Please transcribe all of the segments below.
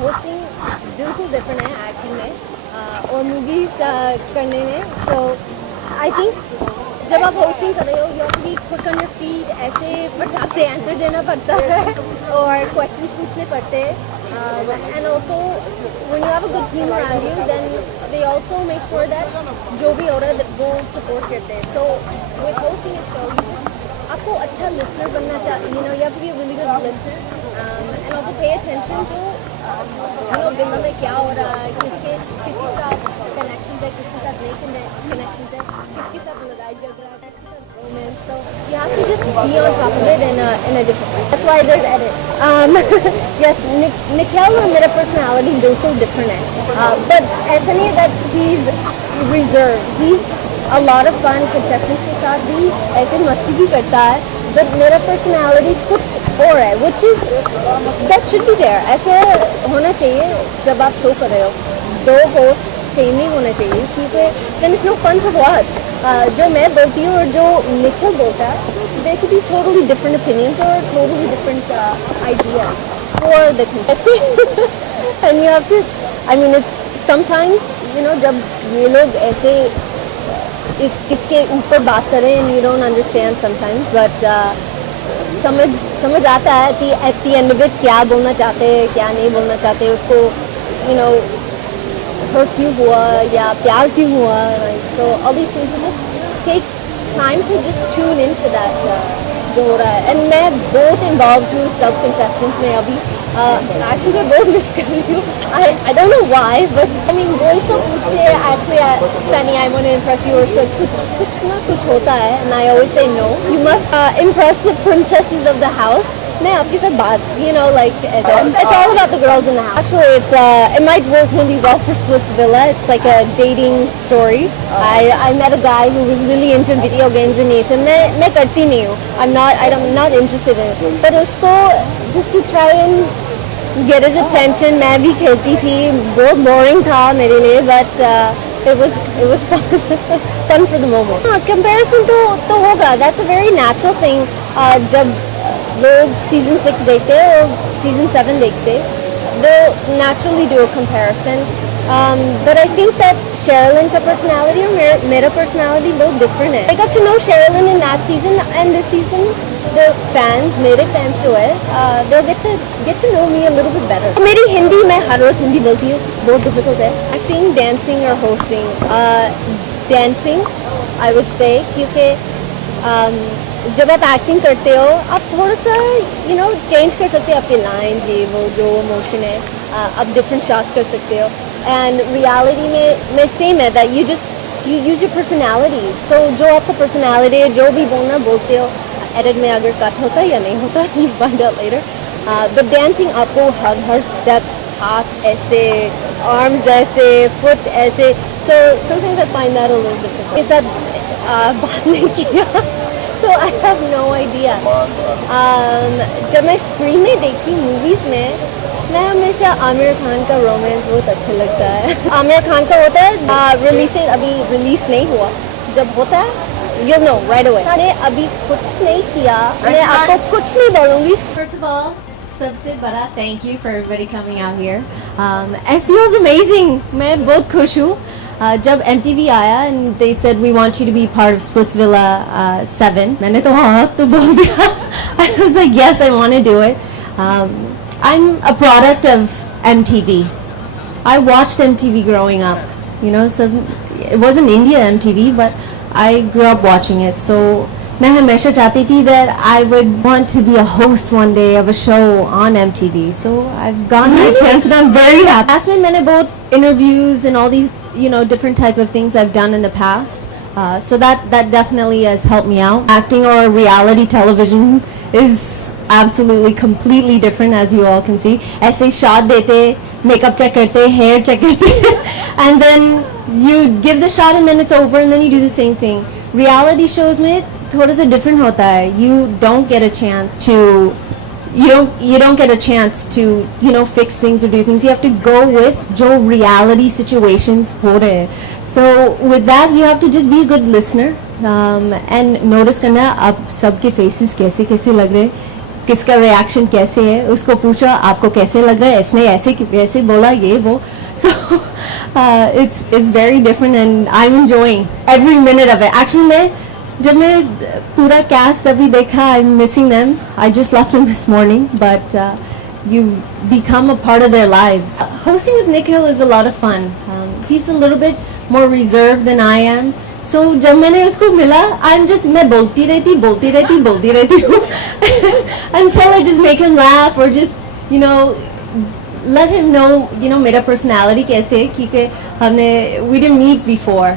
hosting बिल्कुल different है acting में और movies करने में. So I think जब आप hosting कर रहे हो, you have to be quick on your feet. ऐसे फटाक से answer देना पड़ता है और questions पूछने पड़ते हैं. And also when you have a good team around you, then they also make sure that जो भी हो रहा है वो support करते हैं. So with hosting a show, you just आपको अच्छा listener बनना चाहिए. You know, you have to be a really good listener. And also pay attention to दुनिया में क्या हो रहा है, किसी साथ connections है, किसके साथ नहीं connections है, किसके साथ लड़ाई झगड़ा है, किसके साथ romance. So you have to just be on top of it in a different way. That's why there's edit. Yes, Nikhil और मेरा personality बिल्कुल different है. But ऐसा नहीं है that he's reserved. He's a lot of fun. Contestants के साथ भी ऐसे मस्ती भी करता है. But मेरा personality कुछ और है, which is that should be there. ऐसे होना चाहिए जब आप शो कर रहे हो. दो होस्ट सेम ही होना चाहिए क्योंकि then it's no fun to watch. जो मैं बोलती हूँ और जो निखिल बोलता है, there could be totally different opinions or totally different ideas for the contestant. And you have to, I mean, it's sometimes, you know, जब ये लोग ऐसे इसके ऊपर बात करें and you don't understand sometimes, but समझ आता है at the end of it क्या बोलना चाहते हैं, क्या नहीं बोलना चाहते, उसको you know hurt क्यों हुआ या प्यार क्यों हुआ, right? So all these things, it just takes time to just tune into that जो हो रहा है. And मैं बहुत involved हूँ सब contestants में अभी. Actually मैं बहुत miss कर रही हूँ. I don't know why, but I mean boys तो पूछते हैं actually Sunny, I want to impress you, or so कुछ ना कुछ होता है, and I always say no. You must impress the princesses of the house. मैं आपके साथ बात, you know, like it's all about the girls in the house. Actually, it might work really well for Splitsvilla. It's like a dating story. I met a guy who was really into video games and so मैं करती नहीं हूँ. I'm not interested in it. But उसको just to try and get his attention, मैं भी खेलती थी. बहुत boring था मेरे लिए, but it was fun for the moment. Comparison तो होगा. That's a very natural thing. जब लोग season 6 देखते हैं और season 7 देखते हैं, they'll naturally do a comparison. But I think that Sherilyn का personality और मेरा personality बहुत different है. I got to know Sherilyn in that season, and this season the fans, मेरे fans जो है, they'll get to know me a little bit better. मेरी हिंदी, मैं हर रोज हिंदी बोलती हूँ, बहुत difficult है. Acting, dancing or hosting? Dancing, I would say, क्योंकि जब आप एक्टिंग करते हो आप थोड़ा सा you know चेंज कर सकते हो आपके लाइन, ये वो जो इमोशन है, आप डिफरेंट शॉट्स कर सकते हो. एंड रियलिटी में सेम है that you use your personality. So जो आपका पर्सनालिटी है, जो भी बोलते हो, एडिट में अगर कट होता है या नहीं होता, you find out later. But dancing आपको हर स्टेप, हाथ ऐसे, आर्म्स ऐसे, फुट ऐसे. So sometimes I find that a little difficult. इस साथ बात नहीं किया. So I have no idea. जब मैं स्क्रीन में देखती हूँ मूवीज में, मैं हमेशा आमिर खान का रोमांस बहुत अच्छा लगता है. आमिर खान का होता है रिलीज अभी रिलीज नहीं हुआ, जब होता है you'll know right away. मैंने अभी कुछ नहीं किया, मैं आपको कुछ नहीं बोलूँगी. First of all, सबसे बड़ा thank you for everybody coming out here. It feels amazing. मैं बहुत खुश हूँ. जब MTV आया and they said we want you to be part of Splitsvilla 7, मैंने तो हाँ तो बोल दिया. I was like yes, I want to do it. I'm a product of MTV. I watched MTV growing up. You know, so it wasn't India MTV, but I grew up watching it. So मैं हमेशा चाहती थी that I would want to be a host one day of a show on MTV. So I've gotten that chance and I'm very happy. Last में मैंने बहुत interviews and all these, you know, different type of things I've done in the past. So that definitely has helped me out. Acting or reality television is absolutely completely different, as you all can see. ऐसे shot देते, makeup check करते, hair check करते, and then you give the shot and then it's over and then you do the same thing. Reality shows में थोड़ा सा different होता है. You don't get a chance to you know fix things or do things. You have to go with जो reality situations हो रहे हैं. So with that you have to just be a good listener and notice करना अब सबके faces कैसे कैसे लग रहे. किसका रिएक्शन कैसे है, उसको पूछा आपको कैसे लग रहा है, इसने ऐसे बोला ये वो. So it's very different and I'm enjoying every minute of it. Actually जब मैं पूरा cast अभी देखा, I'm missing them. I just left them this morning, but you become a part of their lives. Hosting with Nikhil is a lot of fun. He's a little bit more reserved than I am. So जब मैंने उसको मिला, मैं बोलती रहती हूँ until I just make him laugh or just let him know मेरा personality कैसे है, क्योंकि we didn't meet before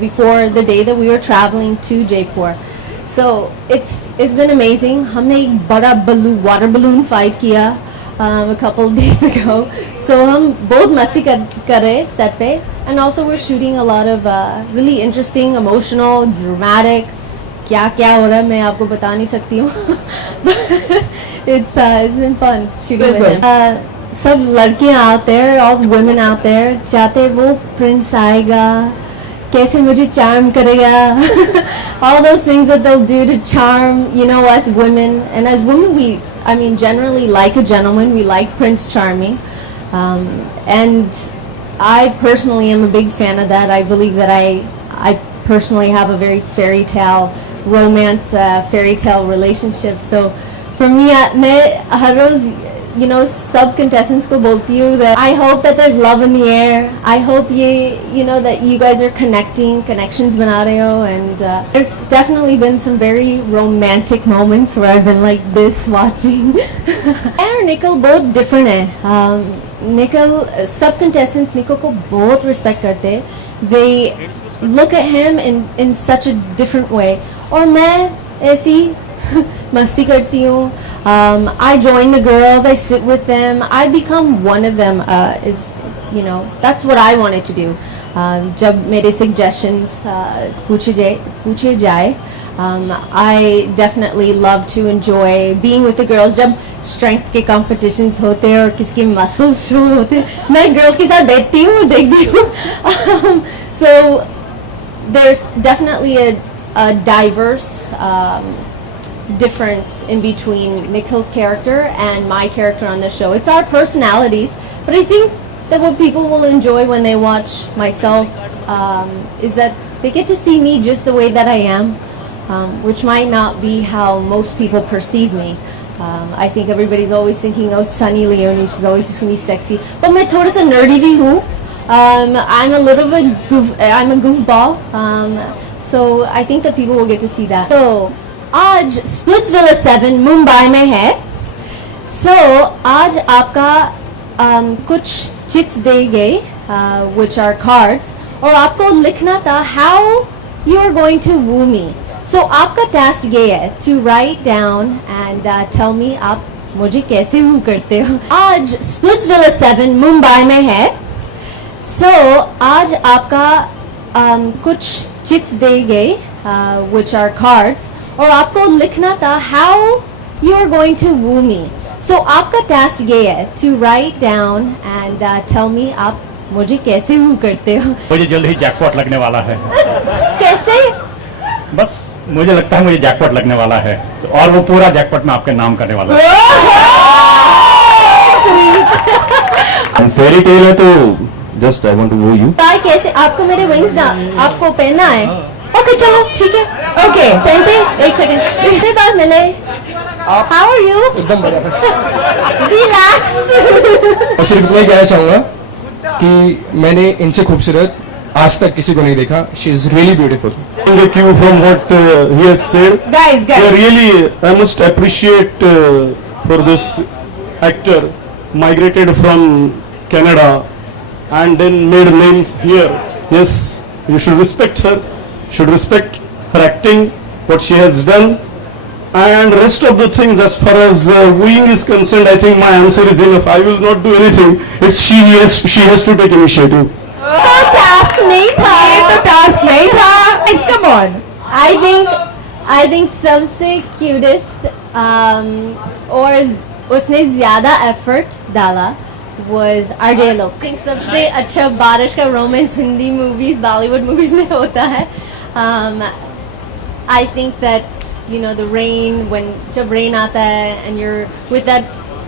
before the day that we were traveling to Jaipur. So it's been amazing. हमने एक बड़ा water balloon fight किया a couple of days ago. So हम बहुत मस्ती कर रहे set पे, and also we're shooting a lot of really interesting, emotional, dramatic. क्या हो रहा है मैं आपको बता नहीं सकती हूँ. It's been fun shooting with him. सब लड़कियाँ out there, all women out there चाहते वो prince आएगा, कैसे मुझे charm करेगा. All those things that they'll do to charm us women. And as women we generally like a gentleman. We like Prince Charming, and I personally am a big fan of that. I believe that I personally have a very fairy tale romance, fairy tale relationship. So for me, मैं हर रोज sub contestants को बोलती हूँ that I hope that there's love in the air. I hope that you guys are connections बना रहे हो, and there's definitely been some very romantic moments where I've been like this watching. और निखिल बहुत different है. Nikhil sub contestants Nikhil को बहुत respect करते हैं. They look at him in such a different way. और मैं ऐसी मस्ती करती हूँ. I join the girls, I sit with them, I become one of them. That's what I wanted to do. जब मेरे suggestions पूछे जाए, I definitely love to enjoy being with the girls. जब strength के competitions होते हैं और किसके muscles show होते हैं, मैं girls के साथ देखती हूँ. So there's definitely a diverse difference in between Nikhil's character and my character on the show. It's our personalities, but I think that what people will enjoy when they watch myself is that they get to see me just the way that I am, which might not be how most people perceive me. I think everybody's always thinking, oh, Sunny Leone, she's always just gonna be sexy. But मैं थोड़ा सा nerdy भी हूँ. I'm a little bit I'm a goofball. So I think that people will get to see that. So आज Splitsvilla 7 Mumbai में है. So आज आपका कुछ चिट्स दे गए, which are cards, और आपको लिखना था how you are going to woo me. So आपका task ये है to write down and tell me आप मुझे कैसे woo करते हो. आज Splitsvilla 7 मुंबई में है. So आज आपका कुछ चिट्स दे गए, which are cards, और आपको लिखना था how you are going to woo me. So आपका task ये है to write down and tell me आप मुझे कैसे woo करते हो. मुझे जल्द ही जैकपॉट लगने वाला है. कैसे? बस मुझे लगता है मुझे जैकपॉट लगने वाला है, और वो पूरा जैकपॉट मैं आपके नाम करने वाला हूँ. Sweet. फेरी टेल है तो जस्ट आई वांट टू वो यू. कैसे आपको मेरे विंग्स ना आपको पहनना है? ओके चलो ठीक है. ओके पहनते एक सेकंड. कितने बार मिले? How are you? एकदम बढ़िया. बस रिलैक्स. मैं सिर्फ इतना ही कहना चाहूंगा कि मैंने इनसे खूबसूरत आज तक किसी को नहीं देखा. She is really beautiful. Thank you from what he has said. Guys. So really, I must appreciate for this actor migrated from Canada and then made names here. Yes, you should respect her. Should respect her acting, what she has done, and rest of the things as far as wooing is concerned. I think my answer is enough. I will not do anything. It's she has to take initiative. तो task नहीं था. तो task नहीं था. It's come on. I think सबसे cutest और उसने ज़्यादा effort डाला was RJ Look. I think सबसे अच्छा बारिश का romance Hindi movies, Bollywood movies में होता है. I think that you know, the rain, when जब rain आता है and you're with that,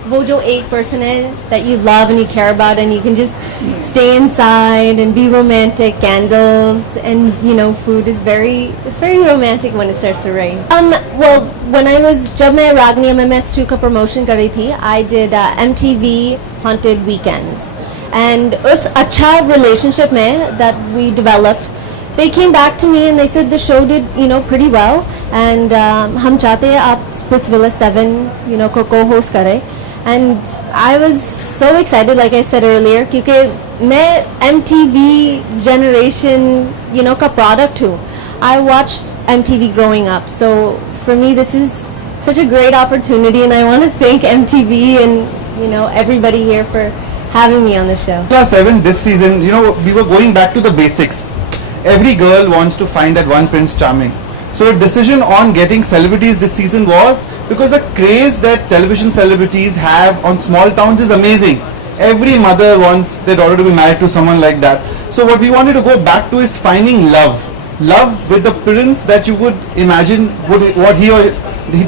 वो जो एक person है that you love and you care about and you can just stay inside and be romantic, candles and you know food is it's very romantic when it starts to rain. Well, when I was जब मैं रागनी MMS2 का promotion कर रही थी, I did MTV Haunted Weekends and उस अच्छा relationship में that we developed, they came back to me and they said the show did, you know, pretty well and हम चाहते हैं आप Splitsvilla 7, you know, को co-host करें. And I was so excited, like I said earlier, क्योंकि मैं MTV generation, you know, का product हूँ. I watched MTV growing up, so for me this is such a great opportunity, and I want to thank MTV and you know everybody here for having me on the show. Class 7 this season, you know, we were going back to the basics. Every girl wants to find that one Prince Charming. So the decision on getting celebrities this season was because the craze that television celebrities have on small towns is amazing. Every mother wants their daughter to be married to someone like that. So what we wanted to go back to is finding love. Love with the prince that you would imagine what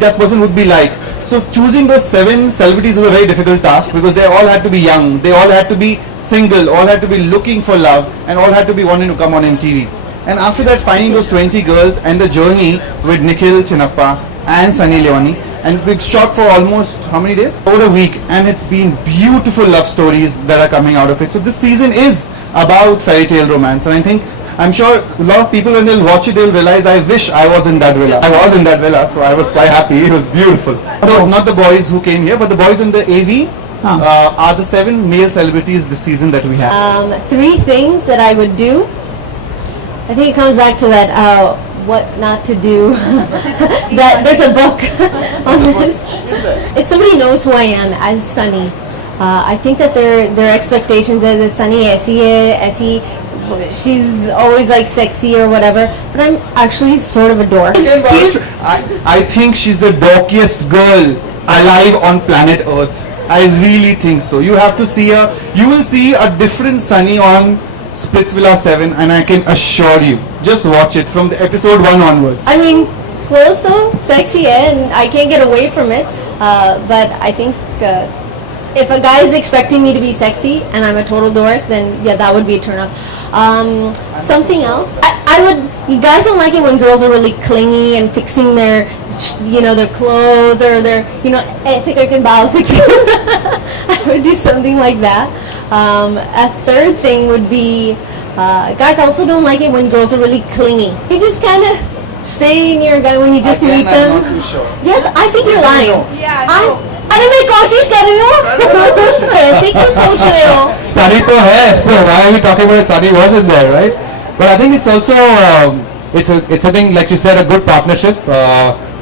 that person would be like. So choosing those 7 celebrities was a very difficult task because they all had to be young, they all had to be single, all had to be looking for love and all had to be wanting to come on MTV. And after that, finding those 20 girls and the journey with Nikhil Chinnappa and Sunny Leone, and we've shot for almost how many days? Over a week, and it's been beautiful love stories that are coming out of it. So this season is about fairy tale romance, and I'm sure a lot of people when they'll watch it, they'll realize I wish I was in that villa. I was in that villa, so I was quite happy. It was beautiful. So not the boys who came here, but the boys in the AV are the 7 male celebrities this season that we have. 3 things that I would do. I think it comes back to that what not to do. That there's a book on this. If somebody knows who I am as Sunny, I think that their expectations are that Sunny ऐसी है, ऐसी, she's always like sexy or whatever, but I'm actually sort of a dork. I think she's the dorkiest girl alive on planet Earth. I really think so. You have to see her. You will see a different Sunny on Splitsvilla 7, and I can assure you, just watch it from the episode 1 onwards. I mean, clothes though, sexy, and I can't get away from it. But I think if a guy is expecting me to be sexy and I'm a total dork, then yeah, that would be a turn off. Something else, I would. You guys don't like it when girls are really clingy and fixing their, you know, their clothes or their, you know, ऐसे करके बाल fixing. I would do something like that. A third thing would be, guys also don't like it when girls are really clingy. You just kind of stay near a guy when you just meet them. I'm not too sure. Yes, I think you're lying. Yeah, अरे मैं कोशिश कर रही हूँ. ऐसे क्यों पूछ रहे हो? Study to hai, so why are we talking about a study? Wasn't there, right? But I think it's also it's a thing, like you said, a good partnership.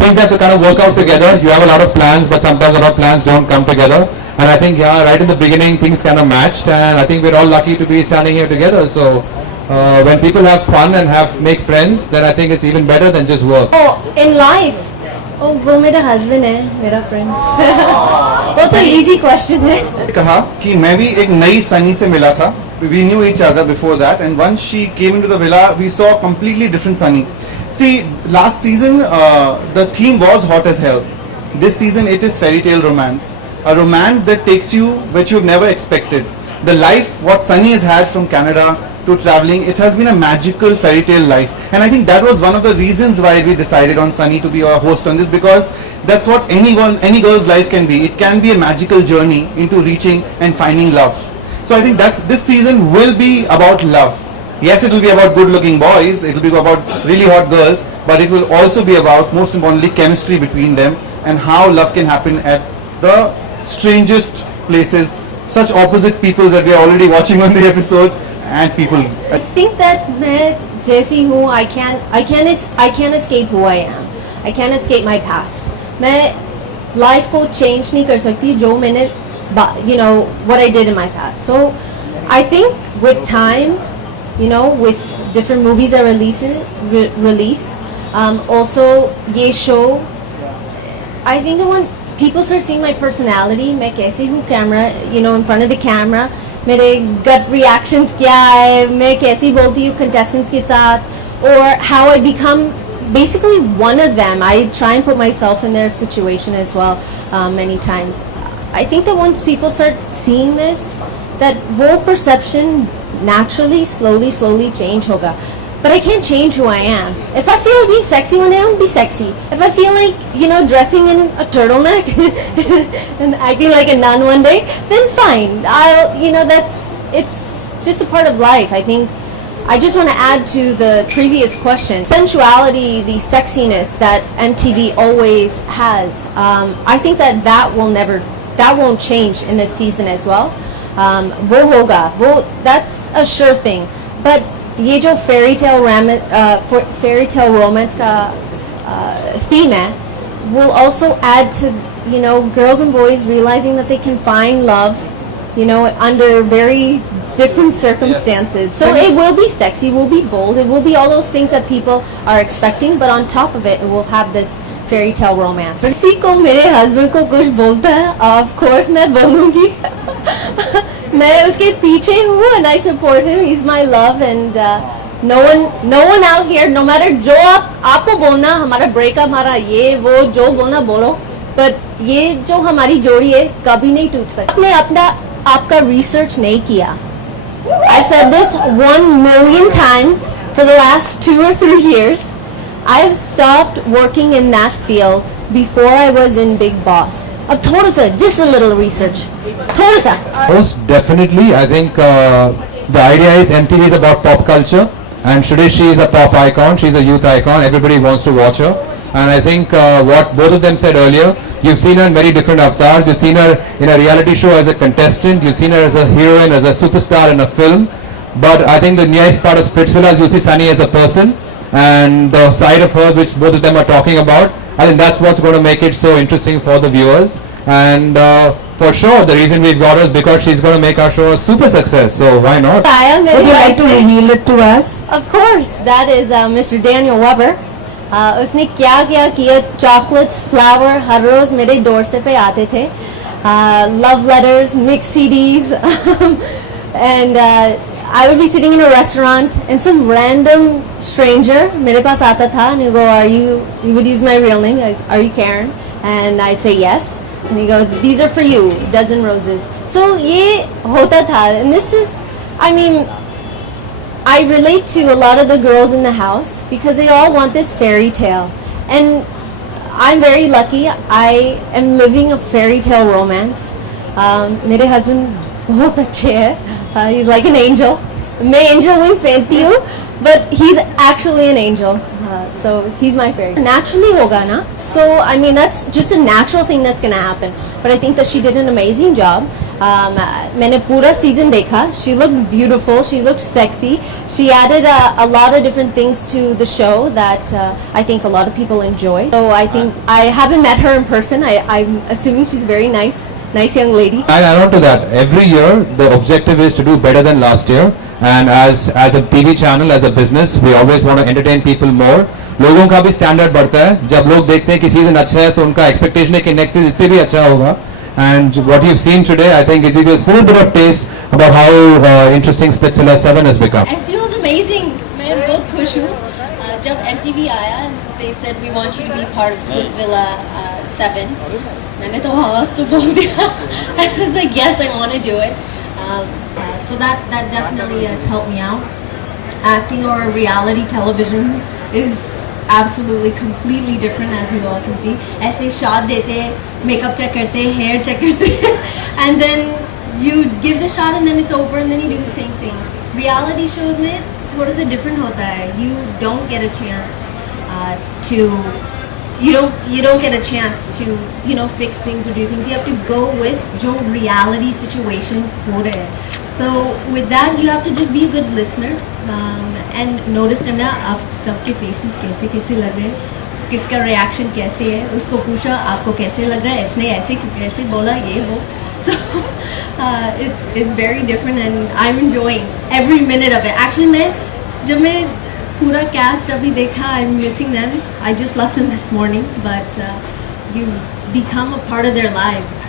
Things have to kind of work out together. You have a lot of plans, but sometimes a lot of plans don't come together. And I think right in the beginning things kind of matched, and I think we're all lucky to be standing here together. So when people have fun and make friends, then I think it's even better than just work. Oh, in life. Oh, वो मेरा husband है, मेरा friend. वो तो easy question है. कहा कि मैं भी एक नई सनी से मिला था. We knew each other before that, and once she came into the villa, we saw a completely different Sunny. See, last season the theme was hot as hell. This season it is fairy tale romance, a romance that takes you which you've never expected. The life what Sunny has had from Canada to traveling, it has been a magical fairy tale life, and I think that was one of the reasons why we decided on Sunny to be our host on this, because that's what any girl's life can be. It can be a magical journey into reaching and finding love. So I think this season will be about love. Yes, it will be about good-looking boys, it will be about really hot girls, but it will also be about, most importantly, chemistry between them and how love can happen at the strangest places, such opposite peoples that we are already watching on the episodes, and people. I think that मैं जैसी हूँ, I can't escape who I am. I can't escape my past. मैं life को change नहीं कर सकती जो मैंने, you know, what I did in my past. So I think with time, you know, with different movies that release, also ये show, I think that when people start seeing my personality, मैं कैसी हूँ camera, you know, in front of the camera, मेरे gut reactions क्या है, मैं कैसी बोलती हूँ contestants के साथ, or how I become basically one of them. I try and put myself in their situation as well many times. I think that once people start seeing this, that वो perception naturally, slowly change होगा. But I can't change who I am. If I feel like being sexy one day, I'll be sexy. If I feel like, dressing in a turtleneck and acting like a nun one day, then fine. It's just a part of life. I think I just want to add to the previous question. Sensuality, the sexiness that MTV always has, I think that won't change in this season as well. वो होगा, that's a sure thing. But ये जो fairy tale romance का theme है, will also add to girls and boys realizing that they can find love under very different circumstances. So it will be sexy, it will be bold, it will be all those things that people are expecting, but on top of it will have this fairy tale romance. किसी को मेरे husband को कुछ बोलता है, of course मैं बोलूँगी. मैं उसके पीछे हूँ and I support him. He's my love and no one out here, no matter जो आपको बोलना, हमारा breakup, हमारा ये वो जो बोलना बोलो, but ये जो हमारी जोड़ी है कभी नहीं टूट सकती. आपने आपका research नहीं किया. I've said this 1 million times for the last 2 or 3 years. I've stopped working in that field before I was in Big Boss. अब थोड़ा सा, just a little research. थोड़ा सा. Most definitely, I think the idea is MTV is about pop culture, and today she is a pop icon. She's a youth icon. Everybody wants to watch her, and I think what both of them said earlier. You've seen her in very different avatars. You've seen her in a reality show as a contestant. You've seen her as a heroine, as a superstar in a film. But I think the nice part of Splitsvilla is you'll see Sunny as a person, and the side of her which both of them are talking about. I think that's what's going to make it so interesting for the viewers. And for sure, the reason we've got her is because she's going to make our show a super success. So why not? Would you like to reveal it to us? Of course, that is Mr. Daniel Weber. उसने क्या किया chocolates, flour हर रोज मेरे doorstep पे आते थे, love letters, mixed CDs, and I would be sitting in a restaurant and some random stranger मेरे पास आता था and he'd go, he would use my real name, are you Karen? And I'd say yes, and he'd go, these are for you, dozen roses. So ये होता था, and this is, I relate to a lot of the girls in the house because they all want this fairy tale, and I'm very lucky. I am living a fairy tale romance. मेरे husband बहुत अच्छे हैं. He's like an angel. मैं angel wings पहनती हूँ, but he's actually an angel. So he's my fairy. Naturally होगा ना. So that's just a natural thing that's gonna happen. But I think that she did an amazing job. मैंने पूरा season देखा. She looked beautiful. She looked sexy. She added a lot of different things to the show that I think a lot of people enjoy. So I think I haven't met her in person. I'm assuming she's very nice young lady. I add on to that. Every year, the objective is to do better than last year. And as a TV channel, as a business, we always want to entertain people more. लोगों का भी standard बढ़ता है. जब लोग देखते हैं कि season अच्छा है, तो उनका expectation है कि next season इससे भी अच्छा होगा. And what you've seen today, I think, is a little bit of taste about how interesting Splitsvilla 7 has become. It feels amazing. मैं बहुत खुश हूँ. जब MTV आया and they said we want you to be part of Splitsvilla 7. मैंने तो हाँ तो बोल दिया. I was like yes, I want to do it. So that definitely has helped me out. Acting or reality television is absolutely completely different, as you all can see. ऐसे shot देते, makeup check करते, hair check करते, and then you give the shot and then it's over and then you do the same thing. Reality shows में थोड़ा सा different होता है. You don't get a chance you don't get a chance to fix things or do things. You have to go with जो reality situations हो रहे हैं. So with that, you have to just be a good listener and notice करना आप सबके faces कैसे लग रहे हैं, किसका reaction कैसे है, उसको पूछा आपको कैसे लग रहा है, इसने ऐसे कैसे बोला ये वो. So it's very different and I'm enjoying every minute of it. Actually जब मैं पूरा cast अभी देखा, I'm missing them. I just left them this morning, but you become a part of their lives.